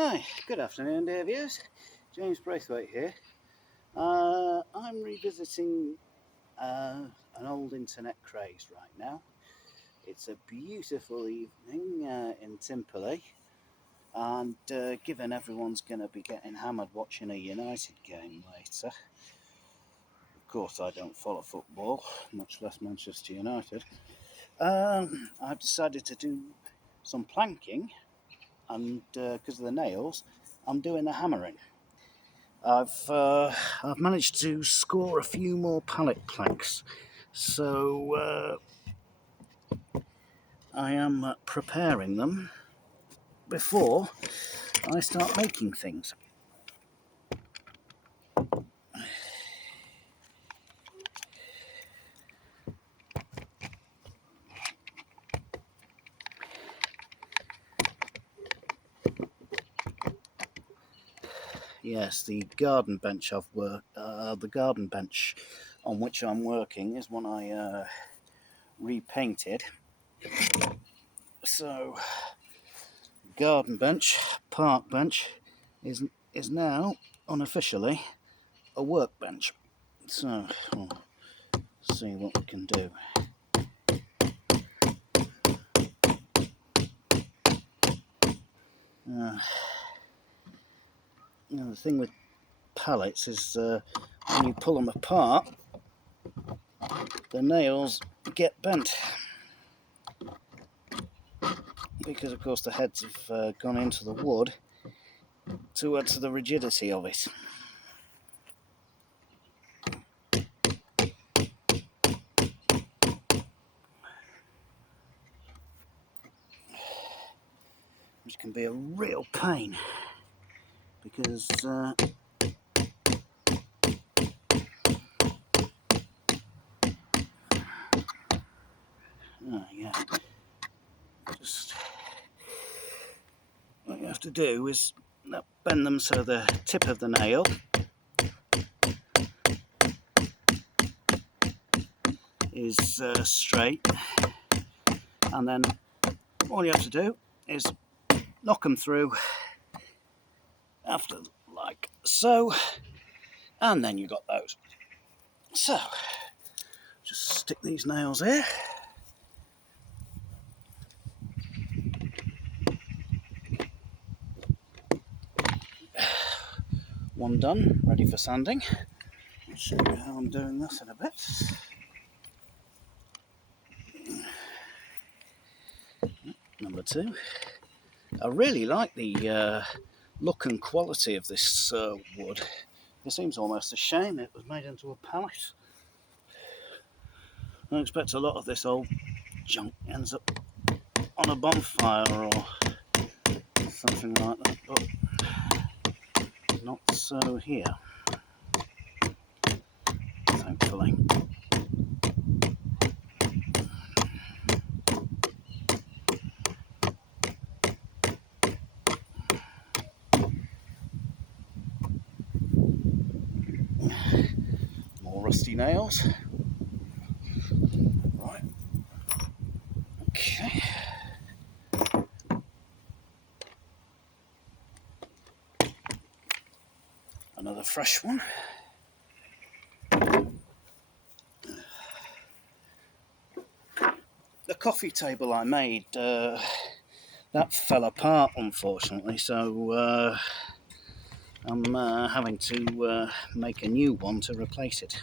Hi, good afternoon, dear viewers. James Braithwaite here. I'm revisiting an old internet craze right now. It's a beautiful evening in Timperley, and given everyone's going to be getting hammered watching a United game later, of course I don't follow football, much less Manchester United, I've decided to do some planking, and because of the nails, I'm doing the hammering. I've managed to score a few more pallet planks, so I am preparing them before I start making things. Yes, the garden bench the garden bench on which I'm working is one I repainted. So, garden bench, park bench is now unofficially a workbench. So, we'll see what we can do. The thing with pallets is when you pull them apart, the nails get bent because, of course, the heads have gone into the wood to add to the rigidity of it. Which can be a real pain because just what you have to do is bend them so the tip of the nail is straight, and then all you have to do is knock them through after, like so, and then you got those. So just stick these nails here. One done, ready for sanding. I'll show you how I'm doing this in a bit. Number two. I really like the look and quality of this wood. It seems almost a shame it was made into a pallet. I expect a lot of this old junk ends up on a bonfire or something like that, but not so here, thankfully. More rusty nails. Right. Okay. Another fresh one. The coffee table I made, that fell apart unfortunately, so I'm having to make a new one to replace it.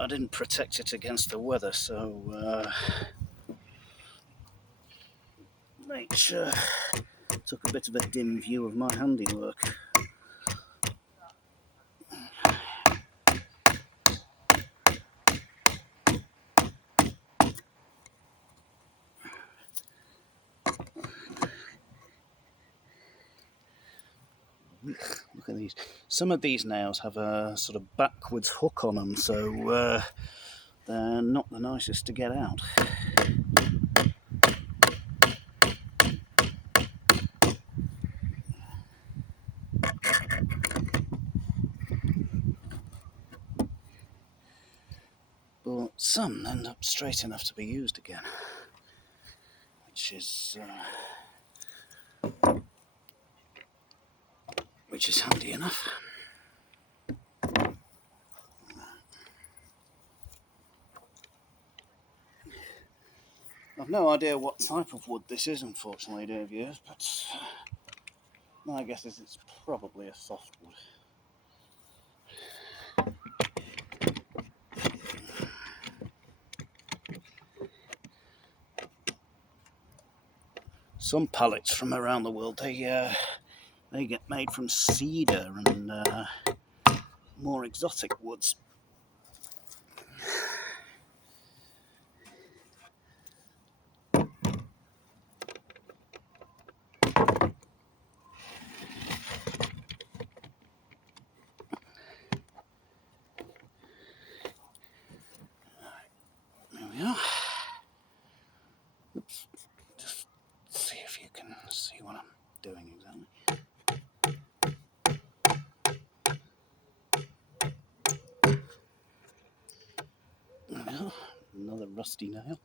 I didn't protect it against the weather, so nature took a bit of a dim view of my handiwork. Look at these. Some of these nails have a sort of backwards hook on them, so they're not the nicest to get out. but some end up straight enough to be used again, which is handy enough. I've no idea what type of wood this is, unfortunately, dear viewers, but my guess is it's probably a softwood. Some pallets from around the world, they get made from cedar and more exotic woods. There we are. Oops. Just see if you can see what I'm doing exactly. There we are. Another rusty nail.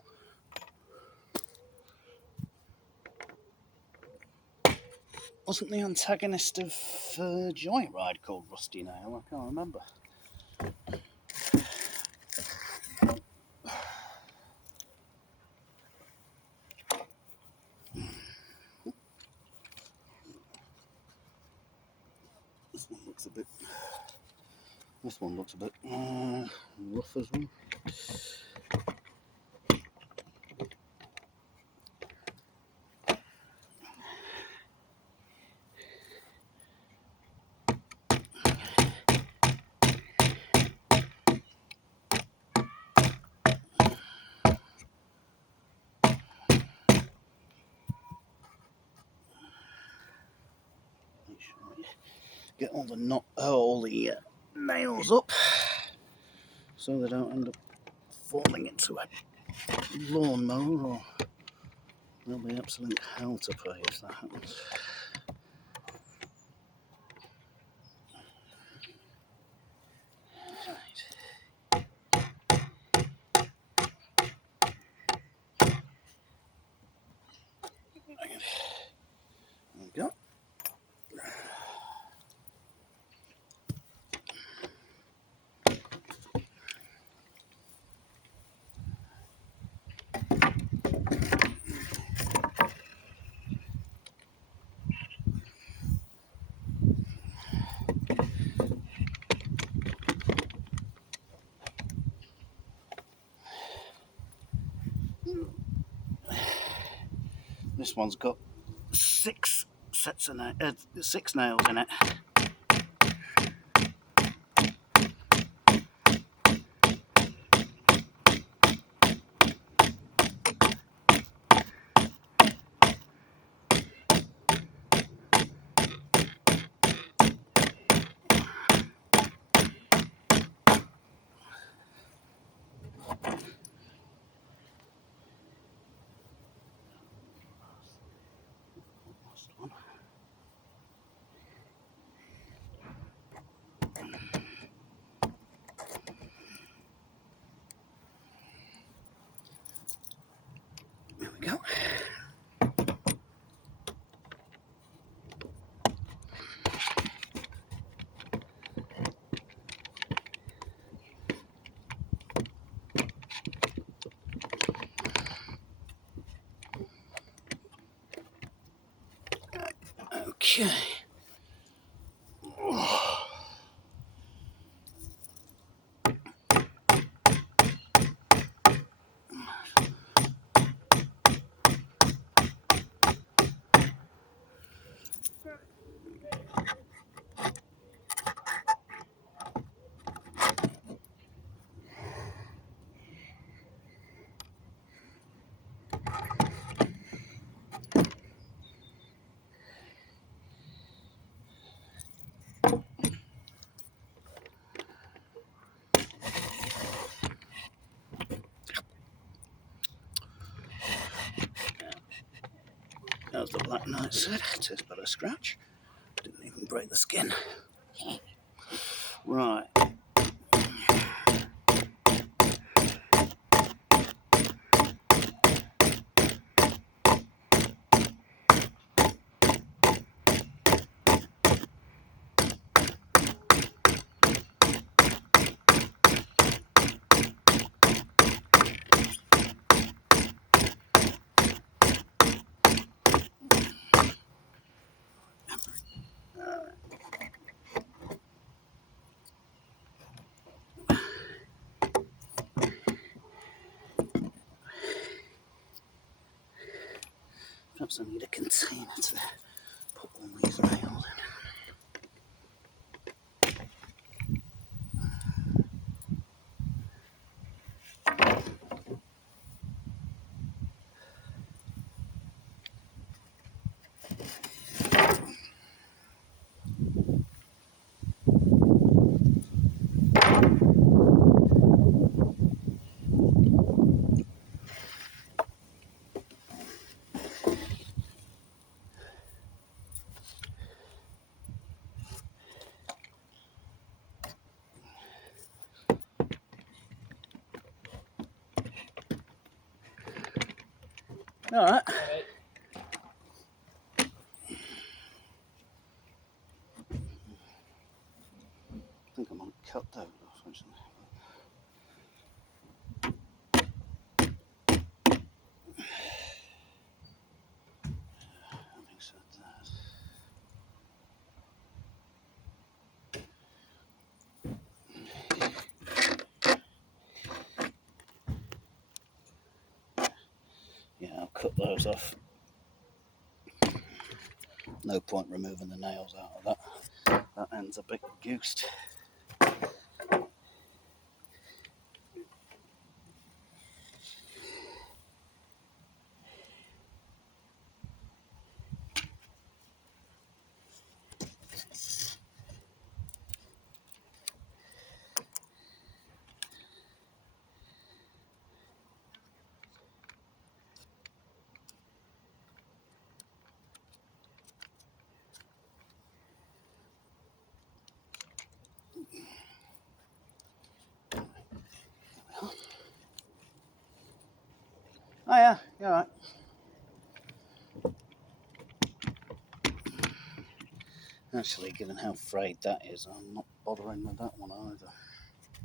Wasn't the antagonist of Joyride called Rusty Nail? I can't remember. This one looks a bit rough as well. Get all the nails up so they don't end up falling into a lawnmower, or there'll be absolute hell to pay if that happens. There we go. This one's got six nails in it. There we go. Okay. As the Black Knight said, it is but a scratch. Didn't even break the skin. Right. Perhaps I need a container to put all these nails in. All right. I think I might cut those off actually. Having said that, yeah, I'll cut those off. No point removing the nails out of that. That end's a bit goosed. Oh yeah, you're right. Actually, given how frayed that is, I'm not bothering with that one either.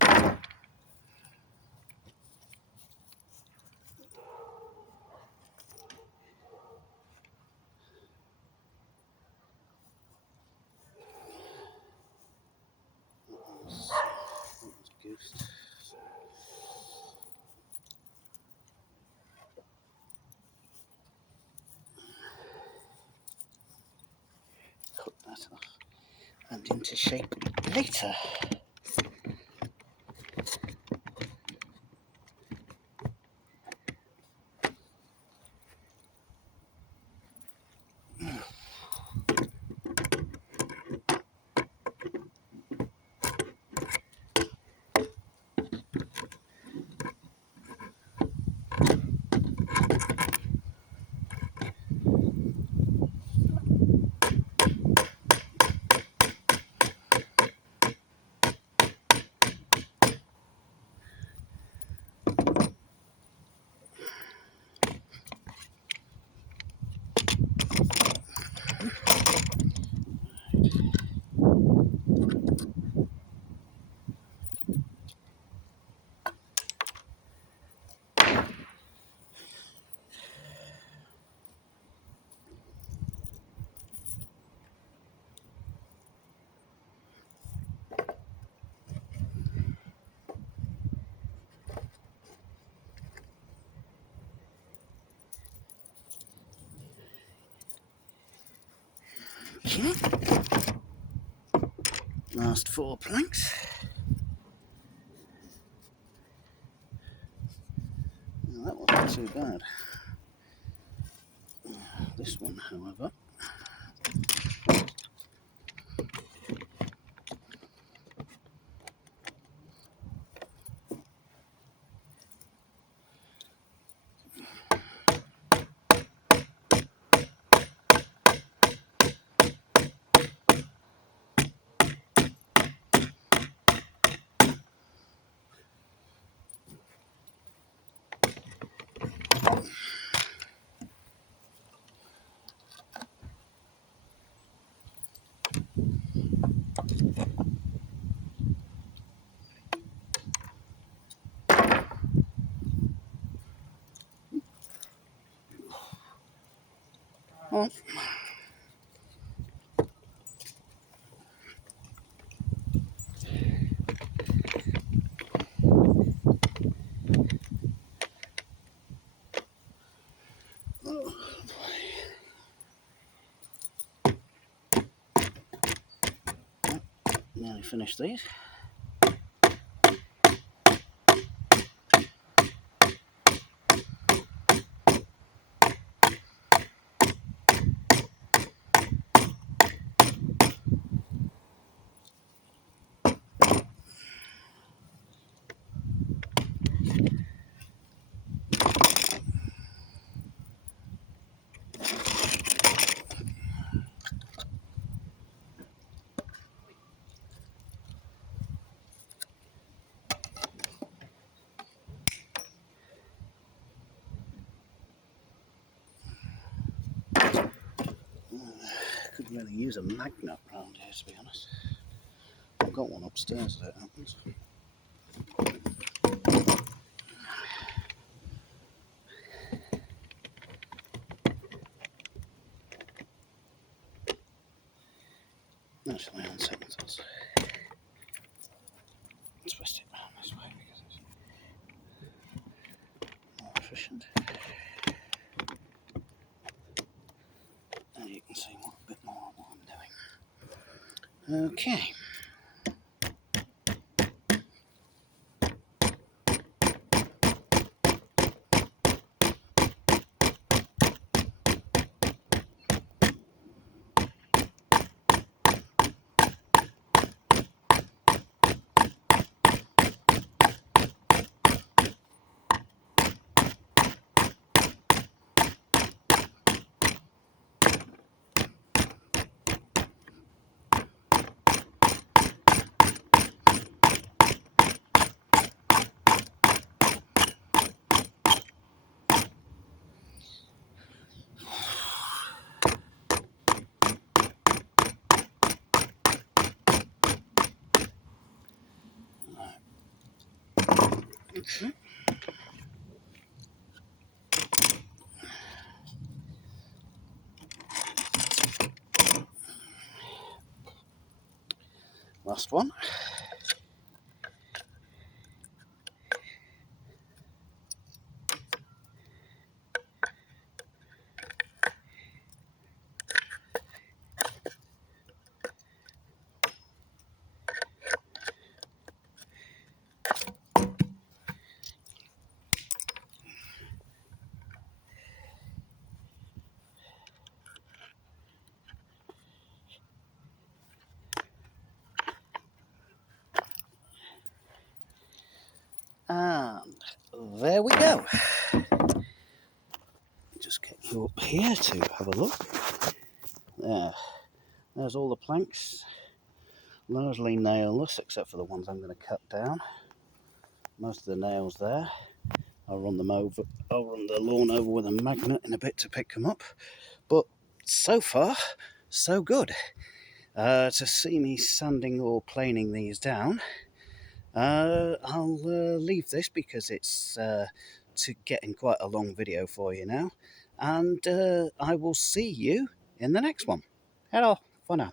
That was goosed. Cut that off and into shape later. Last 4 planks. Well, that wasn't too bad. This one, however, oh. finish these. Could really use a magnet around here, to be honest. I've got one upstairs as it happens. Actually, on second thoughts, twist it round this way because it's more efficient. And you can see a bit more of what I'm doing. Okay. Okay. Last one. And there we go. Just get you up here to have a look. There's all the planks, largely nailless except for the ones I'm going to cut down. Most of the nails there. I'll run them over. I'll run the lawn over with a magnet in a bit to pick them up. But so far, so good. To see me sanding or planing these down, I'll leave this because it's getting quite a long video for you now, and I will see you in the next one. Hello, for now.